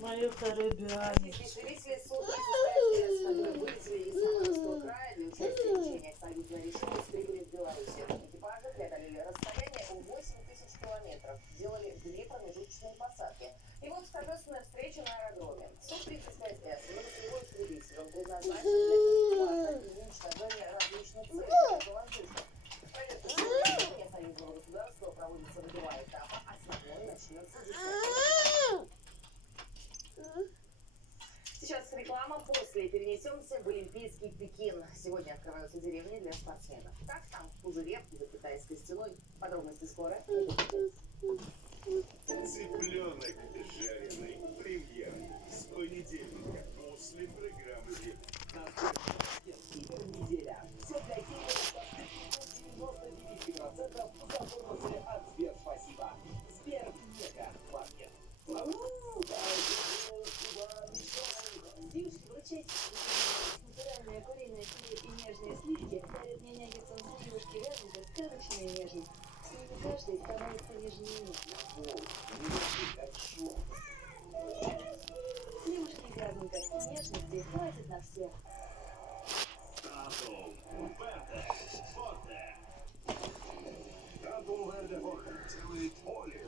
Мою второй бианик. Представители судна СССР, которые вылетели из Самарского края для участия в учениях союзной решимости, прибыли в Беларусь. Экипажи преодолели расстояние в 8000 километров, делали 2 промежуточные посадки. И вот торжественная встреча на аэродроме. Су-35С, многоцелевой истребитель, он предназначен для уничтожения различных целей по воздуху. Проверка соединения союзного государства проводится в 2 этапа, основной начнется 10. Сейчас реклама, после перенесемся в Олимпийский Пекин. Сегодня открываются деревни для спортсменов. Как там в пузыре за китайской стеной? Подробности скоро. Цыпленок жареный. Премьера с понедельника после программы «Век». Неделя. Все для Киева 99% за бонусы от Сберспасибо. Сбермега маркет. Девушки, вручайте натуральное куриное филе и нежные сливки дарят мне наггетсом сливушки вязанка сказочная нежность. С ними каждый становится нежнее. Сливушки и вязанка. Нежности хватит на всех. Тату Верде Форте делает поле